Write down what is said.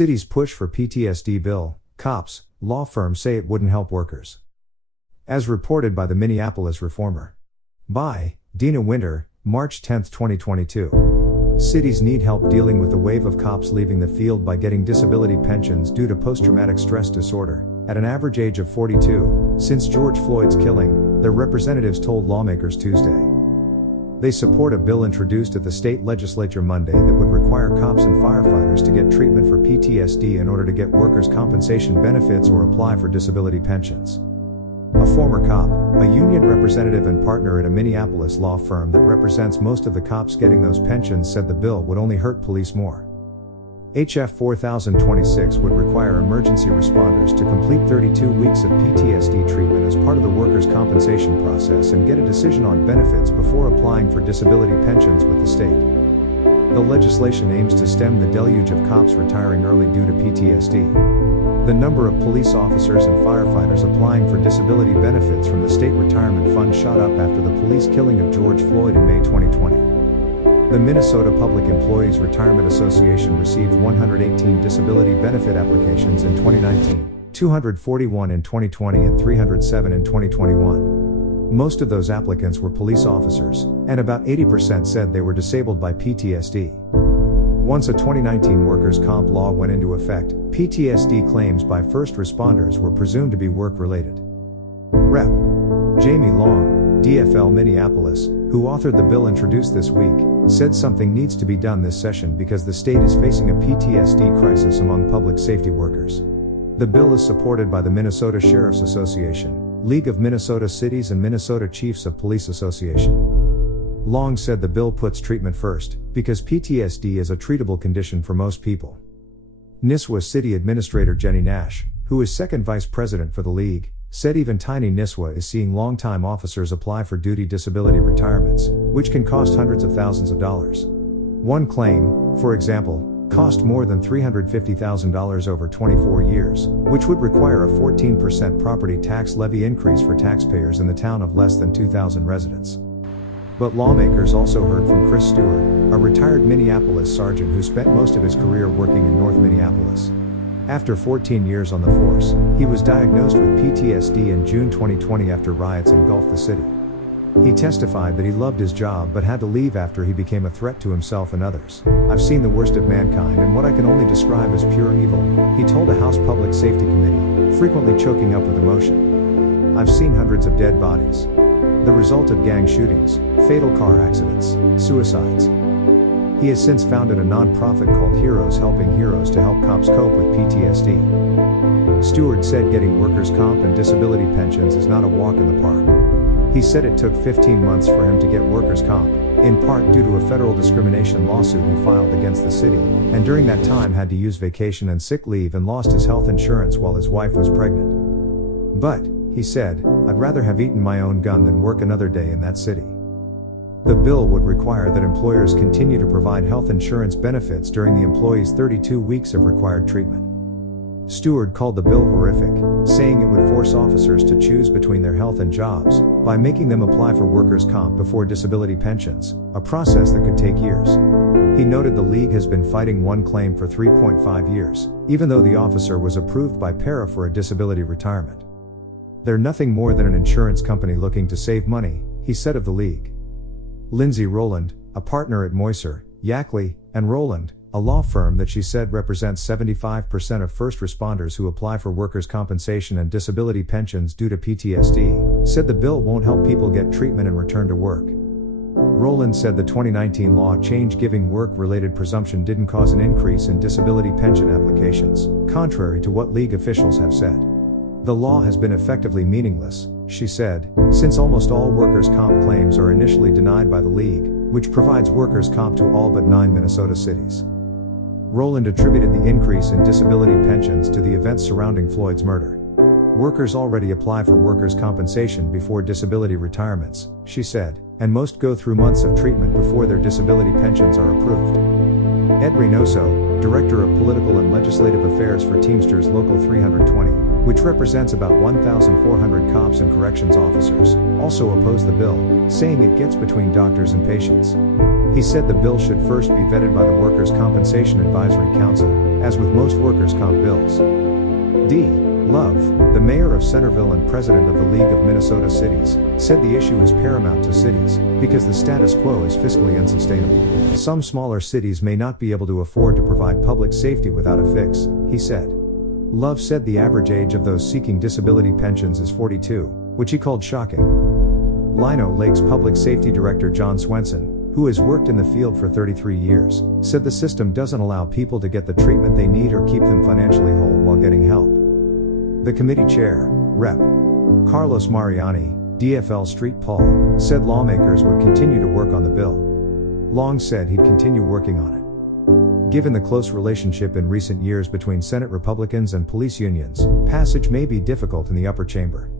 City's push for PTSD bill, cops, law firms say it wouldn't help workers. As reported by the Minneapolis Reformer. By Dina Winter, March 10, 2022. Cities need help dealing with the wave of cops leaving the field by getting disability pensions due to post-traumatic stress disorder, at an average age of 42, since George Floyd's killing, their representatives told lawmakers Tuesday. They support a bill introduced at the state legislature Monday that would require cops and firefighters to get treatment for PTSD in order to get workers' compensation benefits or apply for disability pensions. A former cop, a union representative and partner at a Minneapolis law firm that represents most of the cops getting those pensions, said the bill would only hurt police more. HF 4026 would require emergency responders to complete 32 weeks of PTSD treatment as part of the workers' compensation process and get a decision on benefits before applying for disability pensions with the state. The legislation aims to stem the deluge of cops retiring early due to PTSD. The number of police officers and firefighters applying for disability benefits from the state retirement fund shot up after the police killing of George Floyd in May 2020. The Minnesota Public Employees Retirement Association received 118 disability benefit applications in 2019, 241 in 2020 and 307 in 2021. Most of those applicants were police officers, and about 80% said they were disabled by PTSD. Once a 2019 workers' comp law went into effect, PTSD claims by first responders were presumed to be work-related. Rep. Jamie Long, DFL Minneapolis, who authored the bill introduced this week, said something needs to be done this session because the state is facing a PTSD crisis among public safety workers. The bill is supported by the Minnesota Sheriff's Association, League of Minnesota Cities and Minnesota Chiefs of Police Association. Long said the bill puts treatment first, because PTSD is a treatable condition for most people. Nisswa City Administrator Jenny Nash, who is second vice president for the league, said even tiny Nisswa is seeing longtime officers apply for duty disability retirements, which can cost hundreds of thousands of dollars. One claim, for example, cost more than $350,000 over 24 years, which would require a 14% property tax levy increase for taxpayers in the town of less than 2,000 residents. But lawmakers also heard from Chris Stewart, a retired Minneapolis sergeant who spent most of his career working in North Minneapolis. After 14 years on the force, he was diagnosed with PTSD in June 2020 after riots engulfed the city. He testified that he loved his job but had to leave after he became a threat to himself and others. "I've seen the worst of mankind and what I can only describe as pure evil," he told a House Public Safety Committee, frequently choking up with emotion. "I've seen hundreds of dead bodies. The result of gang shootings, fatal car accidents, suicides." He has since founded a non-profit called Heroes Helping Heroes to help cops cope with PTSD. Stewart said getting workers' comp and disability pensions is not a walk in the park. He said it took 15 months for him to get workers' comp, in part due to a federal discrimination lawsuit he filed against the city, and during that time had to use vacation and sick leave and lost his health insurance while his wife was pregnant. "But," he said, "I'd rather have eaten my own gun than work another day in that city." The bill would require that employers continue to provide health insurance benefits during the employee's 32 weeks of required treatment. Stewart called the bill horrific, saying it would force officers to choose between their health and jobs, by making them apply for workers' comp before disability pensions, a process that could take years. He noted the league has been fighting one claim for 3.5 years, even though the officer was approved by PARA for a disability retirement. "They're nothing more than an insurance company looking to save money," he said of the league. Lindsay Rowland, a partner at Moiser, Yackley, and Rowland, a law firm that she said represents 75% of first responders who apply for workers' compensation and disability pensions due to PTSD, said the bill won't help people get treatment and return to work. Rowland said the 2019 law change giving work-related presumption didn't cause an increase in disability pension applications, contrary to what league officials have said. "The law has been effectively meaningless," she said, "since almost all workers' comp claims are initially denied by the league, which provides workers' comp to all but 9 Minnesota cities." Rowland attributed the increase in disability pensions to the events surrounding Floyd's murder. "Workers already apply for workers' compensation before disability retirements," she said, "and most go through months of treatment before their disability pensions are approved." Ed Reynoso, Director of Political and Legislative Affairs for Teamsters Local 320, which represents about 1,400 cops and corrections officers, also opposed the bill, saying it gets between doctors and patients. He said the bill should first be vetted by the Workers' Compensation Advisory Council, as with most workers' comp bills. D. Love, the mayor of Centerville and president of the League of Minnesota Cities, said the issue is paramount to cities, because the status quo is fiscally unsustainable. Some smaller cities may not be able to afford to provide public safety without a fix, he said. Love said the average age of those seeking disability pensions is 42, which he called shocking. Lino Lake's public safety director John Swenson, who has worked in the field for 33 years, said the system doesn't allow people to get the treatment they need or keep them financially whole while getting help. The committee chair, Rep. Carlos Mariani, DFL Street Paul, said lawmakers would continue to work on the bill. Long said he'd continue working on it. Given the close relationship in recent years between Senate Republicans and police unions, passage may be difficult in the upper chamber.